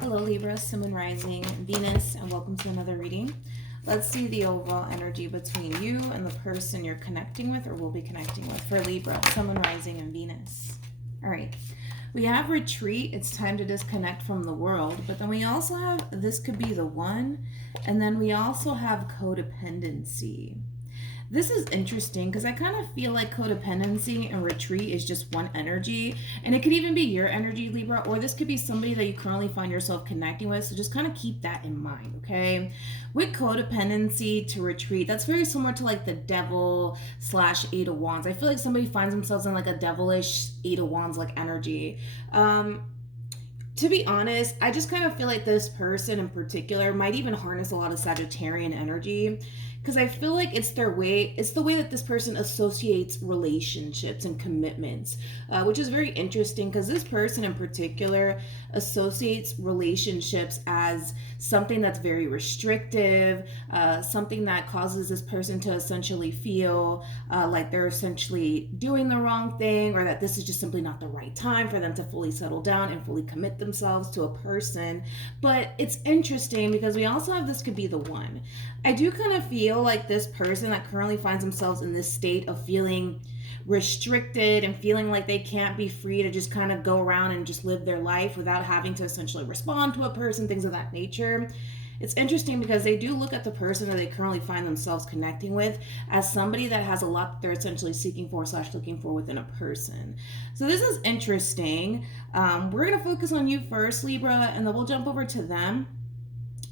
Hello Libra, Sun, Moon, Rising, Venus, and welcome to another reading. Let's see the overall energy between you and the person you're connecting with or will be connecting with for Libra, Sun, Moon, Rising, and Venus. All right, we have retreat. It's time to disconnect from the world. But then we also have this could be the one. And then we also have codependency. This is interesting because I kind of feel like codependency and retreat is just one energy. And it could even be your energy, Libra, or this could be somebody that you currently find yourself connecting with. So just kind of keep that in mind, okay? With codependency to retreat, that's very similar to like the devil / Eight of Wands. I feel like somebody finds themselves in like a devilish Eight of Wands like energy. To be honest, I just kind of feel like this person in particular might even harness a lot of Sagittarian energy because I feel like it's the way that this person associates relationships and commitments, which is very interesting because this person in particular associates relationships as something that's very restrictive, something that causes this person to essentially feel like they're essentially doing the wrong thing, or that this is just simply not the right time for them to fully settle down and fully commit themselves to a person. But it's interesting because we also have this could be the one. I do kind of feel like this person that currently finds themselves in this state of feeling restricted and feeling like they can't be free to just kind of go around and just live their life without having to essentially respond to a person, things of that nature. It's interesting because they do look at the person that they currently find themselves connecting with as somebody that has a lot that they're essentially seeking for / looking for within a person. So this is interesting. We're going to focus on you first, Libra, and then we'll jump over to them.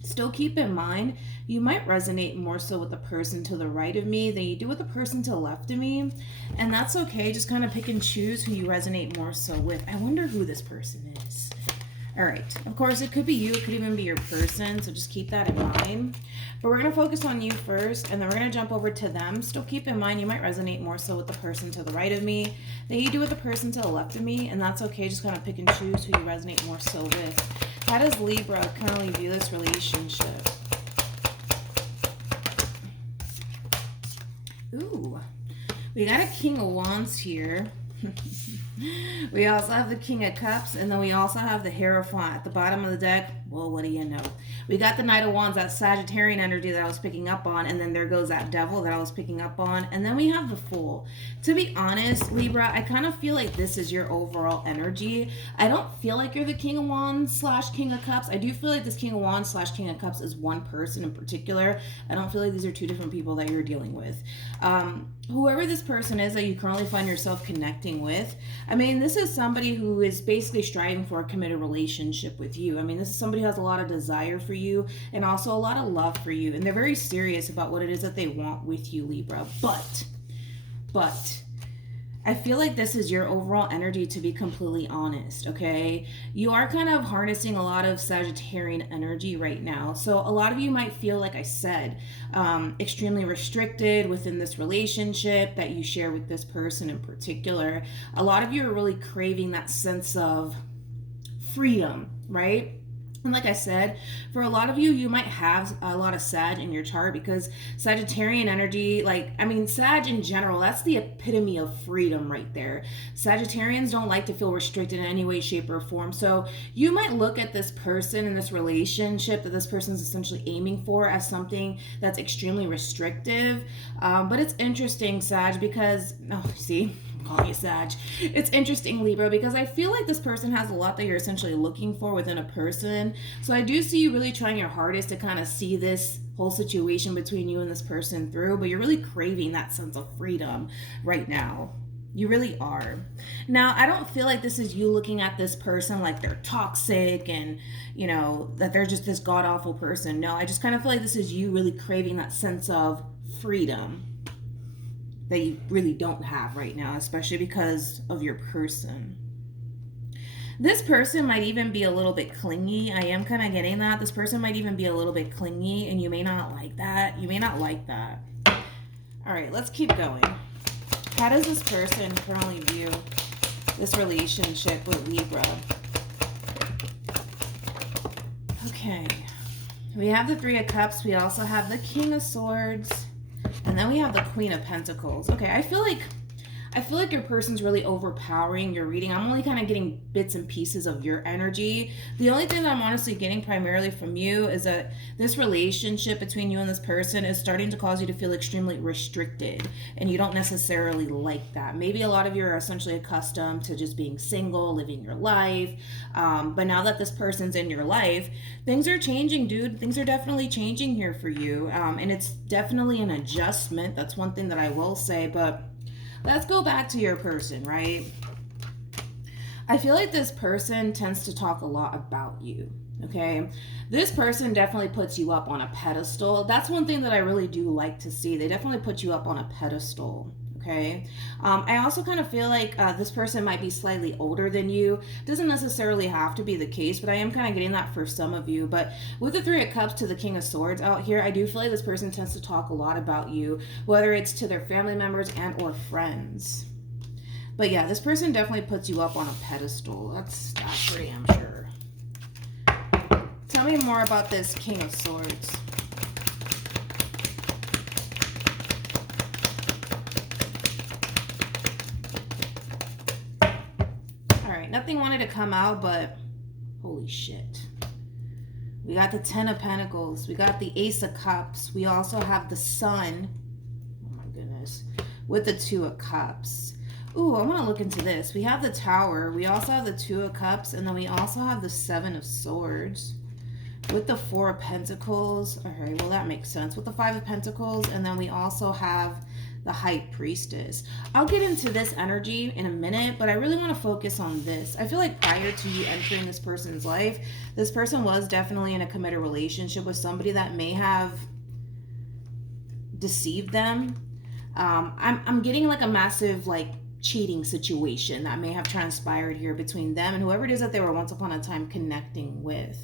Still keep in mind, you might resonate more so with the person to the right of me than you do with the person to the left of me. And that's okay. Just kind of pick and choose who you resonate more so with. I wonder who this person is. All right. Of course, it could be you. It could even be your person. So just keep that in mind. But we're going to focus on you first, and then we're going to jump over to them. Still keep in mind, you might resonate more so with the person to the right of me than you do with the person to the left of me. And that's okay. Just kind of pick and choose who you resonate more so with. How does Libra currently view this relationship? Ooh, we got a King of Wands here. We also have the King of Cups, and then we also have the Hierophant at the bottom of the deck. Well, what do you know? We got the Knight of Wands, that Sagittarian energy that I was picking up on, and then there goes that Devil that I was picking up on, and then we have the Fool. To be honest, Libra, I kind of feel like this is your overall energy. I don't feel like you're the King of Wands / King of Cups. I do feel like this King of Wands / King of Cups is one person in particular. I don't feel like these are two different people that you're dealing with. Whoever this person is that you currently find yourself connecting with, I mean, this is somebody who is basically striving for a committed relationship with you. I mean, this is somebody who has a lot of desire for you and also a lot of love for you. And they're very serious about what it is that they want with you, Libra. But I feel like this is your overall energy, to be completely honest, okay? You are kind of harnessing a lot of Sagittarian energy right now. So a lot of you might feel, like I said, extremely restricted within this relationship that you share with this person in particular. A lot of you are really craving that sense of freedom, right? And like I said, for a lot of you, you might have a lot of Sag in your chart because Sagittarian energy, Sag in general, that's the epitome of freedom right there. Sagittarians don't like to feel restricted in any way, shape, or form. So you might look at this person and this relationship that this person's essentially aiming for as something that's extremely restrictive. But it's interesting, Sag, because, calling you Sag. It's interesting, Libra, because I feel like this person has a lot that you're essentially looking for within a person. So I do see you really trying your hardest to kind of see this whole situation between you and this person through, but you're really craving that sense of freedom right now. You really are. Now, I don't feel like this is you looking at this person like they're toxic and, that they're just this god-awful person. No, I just kind of feel like this is you really craving that sense of freedom that you really don't have right now, especially because of your person. This person might even be a little bit clingy. I am kind of getting that. This person might even be a little bit clingy, and you may not like that. You may not like that. All right, let's keep going. How does this person currently view this relationship with Libra? Okay. We have the Three of Cups. We also have the King of Swords. And then we have the Queen of Pentacles. Okay, I feel like I feel like your person's really overpowering your reading. I'm only kind of getting bits and pieces of your energy. The only thing that I'm honestly getting primarily from you is that this relationship between you and this person is starting to cause you to feel extremely restricted, and you don't necessarily like that. Maybe a lot of you are essentially accustomed to just being single, living your life, but now that this person's in your life, things are changing, dude. Things are definitely changing here for you, and it's definitely an adjustment. That's one thing that I will say, but let's go back to your person, right? I feel like this person tends to talk a lot about you, okay? This person definitely puts you up on a pedestal. That's one thing that I really do like to see. They definitely put you up on a pedestal, okay? I also kind of feel like this person might be slightly older than you. Doesn't necessarily have to be the case, but I am kind of getting that for some of you. But with the Three of Cups to the King of Swords out here, I do feel like this person tends to talk a lot about you, whether it's to their family members and or friends. But yeah, this person definitely puts you up on a pedestal. That's for damn sure. Tell me more about this King of Swords. Nothing wanted to come out, but holy shit. We got the Ten of Pentacles. We got the Ace of Cups. We also have the Sun. Oh my goodness. With the Two of Cups. Ooh, I want to look into this. We have the Tower. We also have the Two of Cups. And then we also have the Seven of Swords. With the Four of Pentacles. Okay, well that makes sense. With the Five of Pentacles. And then we also have the High Priestess. I'll get into this energy in a minute, but I really want to focus on this. I feel like prior to you entering this person's life, this person was definitely in a committed relationship with somebody that may have deceived them. I'm getting like a massive like cheating situation that may have transpired here between them and whoever it is that they were once upon a time connecting with.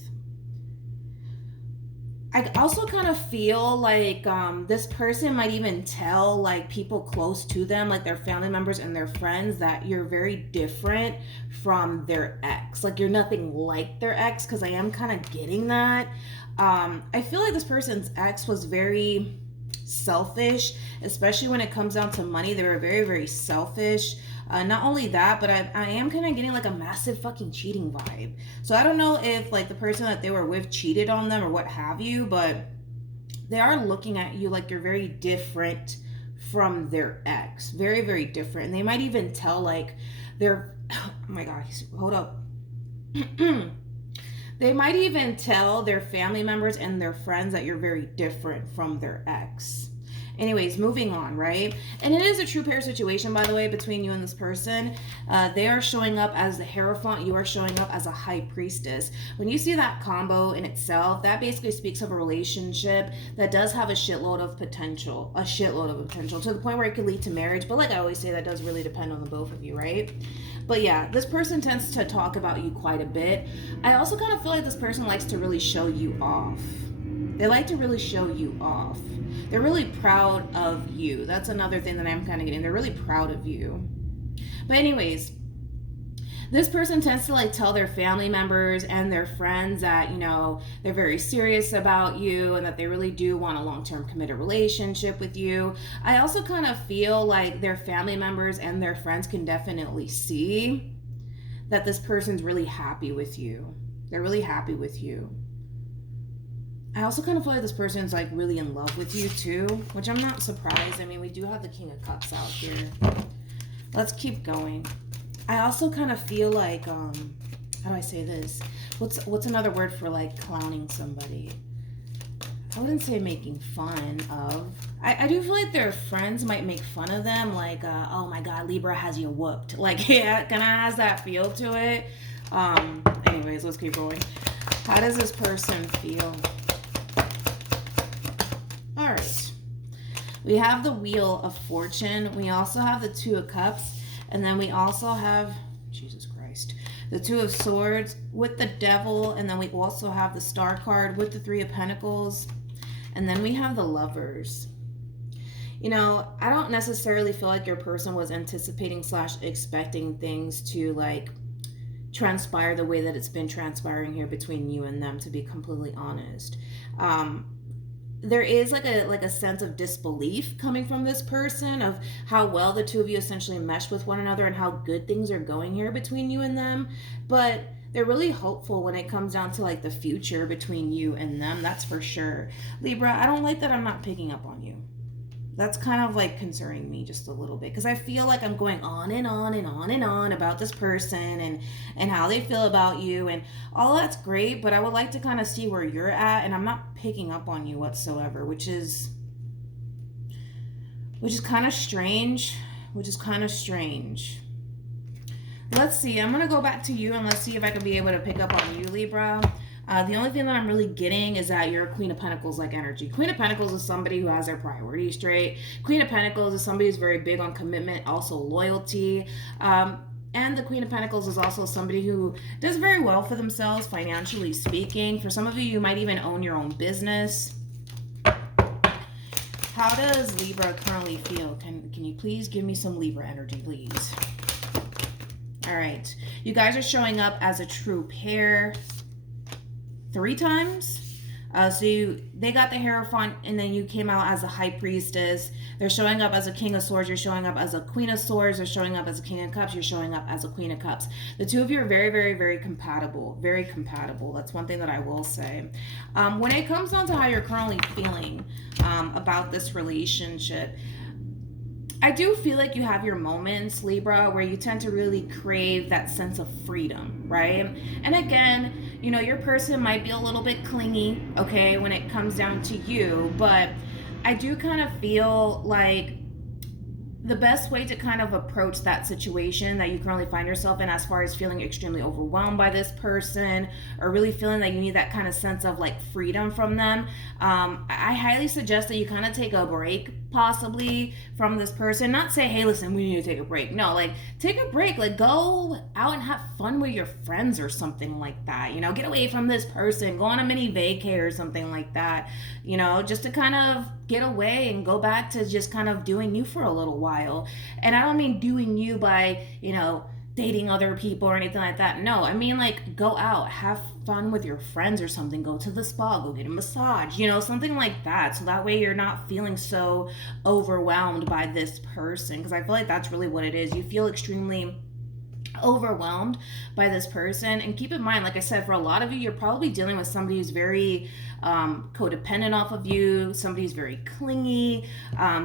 I also kind of feel like this person might even tell like people close to them, like their family members and their friends, that you're very different from their ex. Like you're nothing like their ex, because I am kind of getting that. I feel like this person's ex was very selfish, especially when it comes down to money. They were very, very selfish. Not only that, but I am kind of getting like a massive fucking cheating vibe. So I don't know if like the person that they were with cheated on them or what have you, but they are looking at you like you're very different from their ex. Very, very different. And they might even tell like their, oh my God, hold up. They might even tell their family members and their friends that you're very different from their ex. Anyways, moving on, right? And it is a true pair situation, by the way, between you and this person. They are showing up as the Hierophant. You are showing up as a High Priestess. When you see that combo in itself, that basically speaks of a relationship that does have a shitload of potential. To the point where it could lead to marriage. But like I always say, that does really depend on the both of you, right? But yeah, this person tends to talk about you quite a bit. I also kind of feel like this person likes to really show you off. They like to really show you off. They're really proud of you. That's another thing that I'm kind of getting. They're really proud of you. But anyways, this person tends to like tell their family members and their friends that, you know, they're very serious about you and that they really do want a long-term committed relationship with you. I also kind of feel like their family members and their friends can definitely see that this person's really happy with you. They're really happy with you. I also kind of feel like this person's like really in love with you too, which I'm not surprised. I mean, we do have the King of Cups out here. Let's keep going. I also kind of feel like, how do I say this? What's another word for like clowning somebody? I wouldn't say making fun of. I do feel like their friends might make fun of them, like, oh my God, Libra has you whooped. Like, yeah, kind of has that feel to it. Anyways, let's keep going. How does this person feel? All right, we have the Wheel of Fortune. We also have the Two of Cups. And then we also have, Jesus Christ, the Two of Swords with the Devil. And then we also have the Star card with the Three of Pentacles. And then we have the Lovers. You know, I don't necessarily feel like your person was anticipating / expecting things to like transpire the way that it's been transpiring here between you and them, to be completely honest. there is like a sense of disbelief coming from this person of how well the two of you essentially mesh with one another and how good things are going here between you and them. But they're really hopeful when it comes down to like the future between you and them. That's for sure. Libra, I don't like that I'm not picking up on you. That's kind of like concerning me just a little bit, because I feel like I'm going on and on and on and on about this person and how they feel about you, and all that's great, but I would like to kind of see where you're at, and I'm not picking up on you whatsoever, which is kind of strange. Let's see. I'm going to go back to you and let's see if I can be able to pick up on you, Libra. The only thing that I'm really getting is that you're a Queen of Pentacles like energy. Queen of Pentacles is somebody who has their priorities straight. Queen of Pentacles is somebody who's very big on commitment, also loyalty. And the Queen of Pentacles is also somebody who does very well for themselves, financially speaking. For some of you, you might even own your own business. How does Libra currently feel? Can you please give me some Libra energy, please? All right. You guys are showing up as a true pair 3 times. They got the Hierophant, and then you came out as a High Priestess. They're showing up as a King of Swords. You're showing up as a Queen of Swords. They're showing up as a King of Cups. You're showing up as a Queen of Cups. The two of you are very, very, very compatible. Very compatible. That's one thing that I will say. When it comes down to how you're currently feeling about this relationship, I do feel like you have your moments, Libra, where you tend to really crave that sense of freedom, right? And again, you know, your person might be a little bit clingy, okay, when it comes down to you, but I do kind of feel like the best way to kind of approach that situation that you currently find yourself in, as far as feeling extremely overwhelmed by this person or really feeling that you need that kind of sense of like freedom from them, I highly suggest that you kind of take a break possibly from this person. Not say, hey, listen, we need to take a break. No, like take a break, like go out and have fun with your friends or something like that, you know, get away from this person, go on a mini vacay or something like that, you know, just to kind of get away and go back to just kind of doing you for a little while. And I don't mean doing you by, you know, dating other people or anything like that. No, I mean like go out, have fun with your friends or something, go to the spa, go get a massage, you know, something like that. So that way you're not feeling so overwhelmed by this person, because I feel like that's really what it is. You feel extremely overwhelmed by this person. And keep in mind, like I said, for a lot of you, you're probably dealing with somebody who's very codependent off of you, somebody who's very clingy,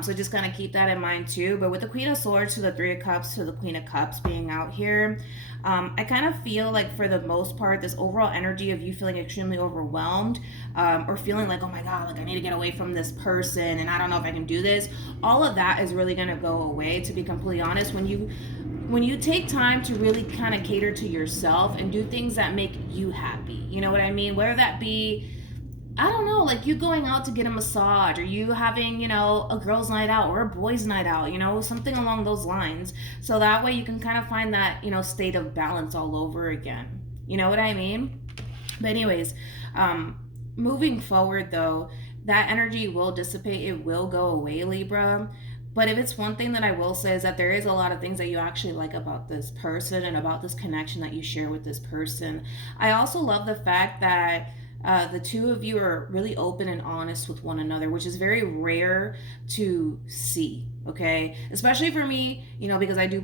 so just kind of keep that in mind too. But with the Queen of Swords to the Three of Cups to the Queen of Cups being out here, I kind of feel like for the most part, this overall energy of you feeling extremely overwhelmed, or feeling like, oh my God, like I need to get away from this person and I don't know if I can do this, all of that is really going to go away, to be completely honest, when you take time to really kind of cater to yourself and do things that make you happy. You know what I mean? Whether that be, I don't know, like you going out to get a massage, or you having, you know, a girl's night out or a boy's night out, you know, something along those lines. So that way you can kind of find that, you know, state of balance all over again. You know what I mean? But anyways, moving forward though, that energy will dissipate. It will go away, Libra. But if it's one thing that I will say is that there is a lot of things that you actually like about this person and about this connection that you share with this person. I also love the fact that the two of you are really open and honest with one another, which is very rare to see, okay? Especially for me, you know, because I do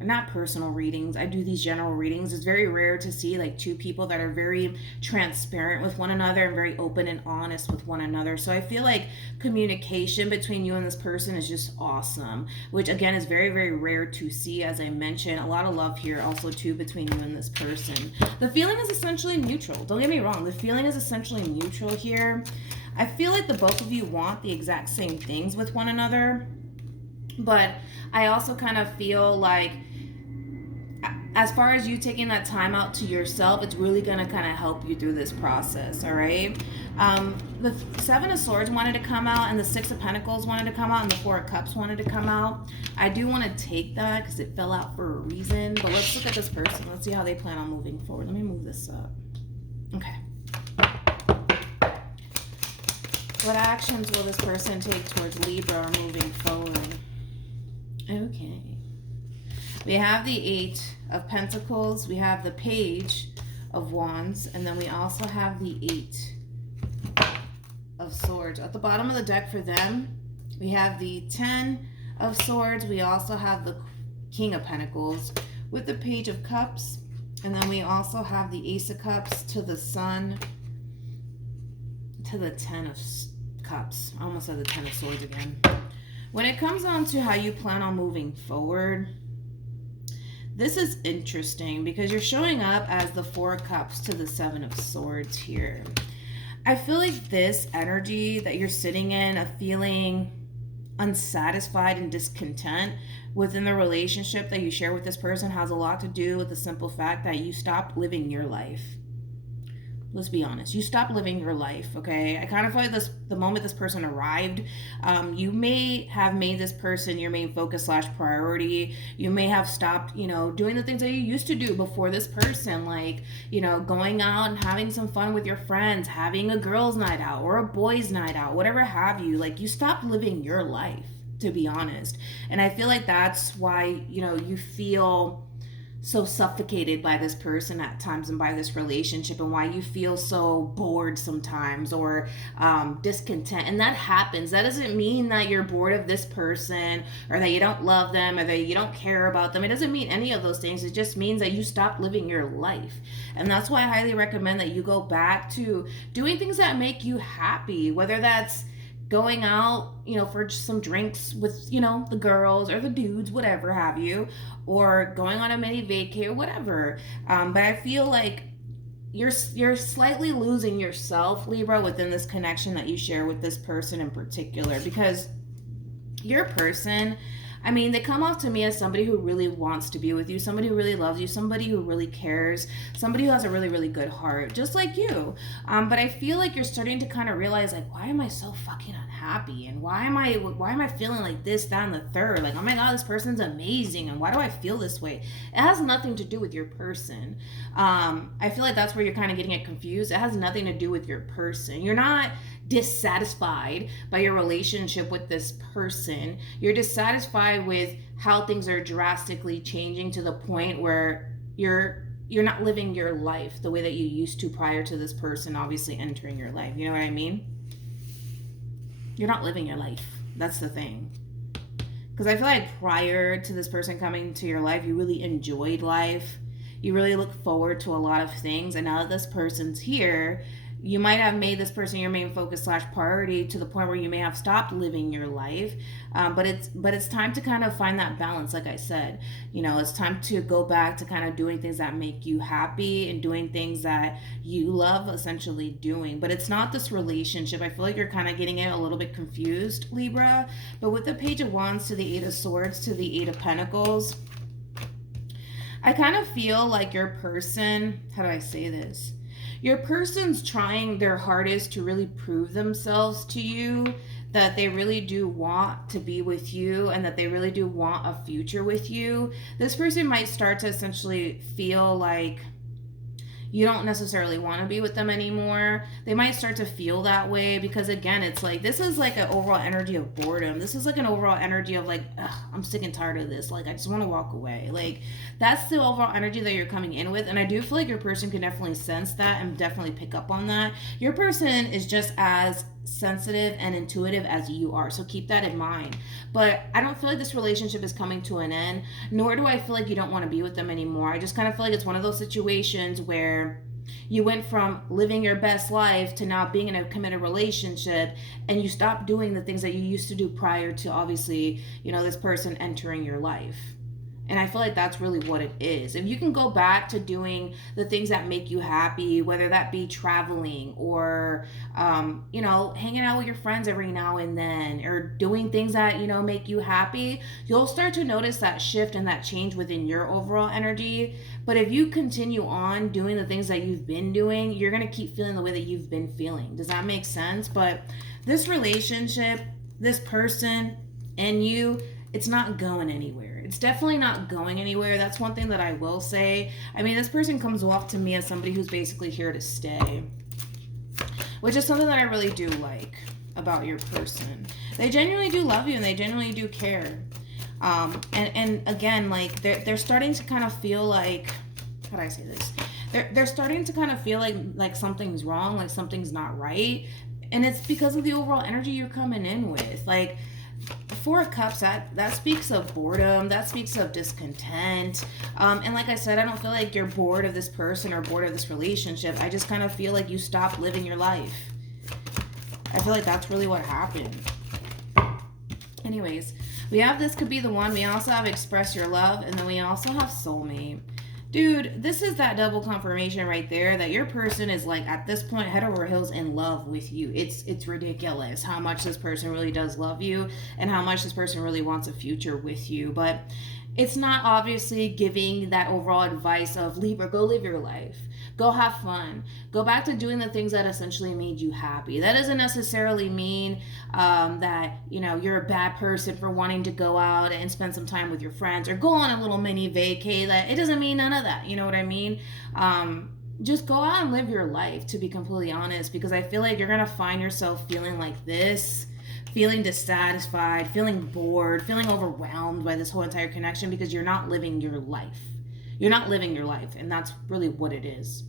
not personal readings, I do these general readings. It's very rare to see like two people that are very transparent with one another and very open and honest with one another. So I feel like communication between you and this person is just awesome, which again is very, very rare to see. As I mentioned, a lot of love here also too between you and this person. The feeling is essentially neutral. Don't get me wrong. The feeling is essentially neutral here. I feel like the both of you want the exact same things with one another, but I also kind of feel like as far as you taking that time out to yourself, it's really going to kind of help you through this process, all right? The Seven of Swords wanted to come out, and the Six of Pentacles wanted to come out, and the Four of Cups wanted to come out. I do want to take that because it fell out for a reason, but let's look at this person. Let's see how they plan on moving forward. Let me move this up. Okay. What actions will this person take towards Libra moving forward? Okay. We have the Eight of Pentacles, we have the Page of Wands, and then we also have the Eight of of Swords. At the bottom of the deck for them, we have the 10 of Swords. We also have the King of Pentacles with the Page of Cups. And then we also have the Ace of Cups to the Sun to the 10 of Cups. I almost said the 10 of Swords again. When it comes on to how you plan on moving forward, this is interesting because you're showing up as the 4 of Cups to the 7 of Swords here. I feel like this energy that you're sitting in, of feeling unsatisfied and discontent within the relationship that you share with this person, has a lot to do with the simple fact that you stopped living your life. Let's be honest. You stopped living your life, okay? I kind of feel like the moment this person arrived, you may have made this person your main focus / priority. You may have stopped, doing the things that you used to do before this person, like, going out and having some fun with your friends, having a girls' night out or a boys' night out, whatever have you. Like, you stopped living your life, to be honest. And I feel like that's why, you feel so suffocated by this person at times and by this relationship, and why you feel so bored sometimes or discontent. And that happens. That doesn't mean that you're bored of this person or that you don't love them or that you don't care about them. It doesn't mean any of those things. It just means that you stopped living your life. And that's why I highly recommend that you go back to doing things that make you happy, whether that's going out, for some drinks with, the girls or the dudes, whatever have you, or going on a mini vacay or whatever. But I feel like you're slightly losing yourself, Libra, within this connection that you share with this person in particular, because your person, they come off to me as somebody who really wants to be with you, somebody who really loves you, somebody who really cares, somebody who has a really, really good heart, just like you. But I feel like you're starting to kind of realize, like, why am I so fucking unhappy? And why am I feeling like this, that, and the third? Like, oh my God, this person's amazing. And why do I feel this way? It has nothing to do with your person. I feel like that's where you're kind of getting it confused. It has nothing to do with your person. You're not dissatisfied by your relationship with this person. You're dissatisfied with how things are drastically changing to the point where you're not living your life the way that you used to prior to this person obviously entering your life. You know what I mean? You're not living your life. That's the thing. Because I feel like prior to this person coming to your life, you really enjoyed life. You really look forward to a lot of things. And now that this person's here, you might have made this person your main focus / priority to the point where you may have stopped living your life. But it's time to kind of find that balance. Like I said, it's time to go back to kind of doing things that make you happy and doing things that you love essentially doing. But it's not this relationship. I feel like you're kind of getting it a little bit confused, Libra. But with the Page of Wands to the 8 of Swords to the 8 of Pentacles, I kind of feel like your person, how do I say this? Your person's trying their hardest to really prove themselves to you, that they really do want to be with you and that they really do want a future with you. This person might start to essentially feel like you don't necessarily want to be with them anymore. They might start to feel that way because, again, it's like, this is like an overall energy of boredom. This is like an overall energy of like, I'm sick and tired of this. Like, I just want to walk away. Like, that's the overall energy that you're coming in with. And I do feel like your person can definitely sense that and definitely pick up on that. Your person is just as sensitive and intuitive as you are, so keep that in mind. But I don't feel like this relationship is coming to an end, nor do I feel like you don't want to be with them anymore. I just kind of feel like it's one of those situations where you went from living your best life to now being in a committed relationship, and you stopped doing the things that you used to do prior to obviously, this person entering your life. And I feel like that's really what it is. If you can go back to doing the things that make you happy, whether that be traveling or, hanging out with your friends every now and then, or doing things that, make you happy, you'll start to notice that shift and that change within your overall energy. But if you continue on doing the things that you've been doing, you're going to keep feeling the way that you've been feeling. Does that make sense? But this relationship, this person, and you, it's not going anywhere. It's definitely not going anywhere. That's one thing that I will say. This person comes off to me as somebody who's basically here to stay, which is something that I really do like about your person. They genuinely do love you and they genuinely do care. And again, like they're starting to kind of feel like, how do I say this? They're starting to kind of feel like something's wrong, like something's not right. And it's because of the overall energy you're coming in with. Like, Four of Cups, that speaks of boredom. That speaks of discontent. And like I said, I don't feel like you're bored of this person or bored of this relationship. I just kind of feel like you stopped living your life. I feel like that's really what happened. Anyways, we have this could be the one. We also have express your love. And then we also have soulmate. Dude, this is that double confirmation right there that your person is like at this point head over heels in love with you. It's ridiculous how much this person really does love you and how much this person really wants a future with you. But it's not obviously giving that overall advice of Libra, go live your life. Go have fun. Go back to doing the things that essentially made you happy. That doesn't necessarily mean that, you know, you're a bad person for wanting to go out and spend some time with your friends or go on a little mini vacay. That it doesn't mean none of that. You know what I mean? Just go out and live your life, to be completely honest, because I feel like you're going to find yourself feeling like this, feeling dissatisfied, feeling bored, feeling overwhelmed by this whole entire connection because you're not living your life. You're not living your life, and that's really what it is.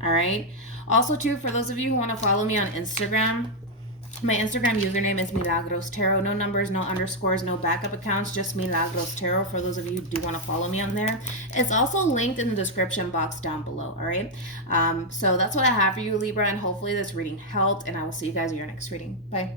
All right. Also, too, for those of you who want to follow me on Instagram, my Instagram username is MilagrosTarot. No numbers, no underscores, no backup accounts, just MilagrosTarot for those of you who do want to follow me on there. It's also linked in the description box down below, all right? So that's what I have for you, Libra, and hopefully this reading helped, and I will see you guys in your next reading. Bye.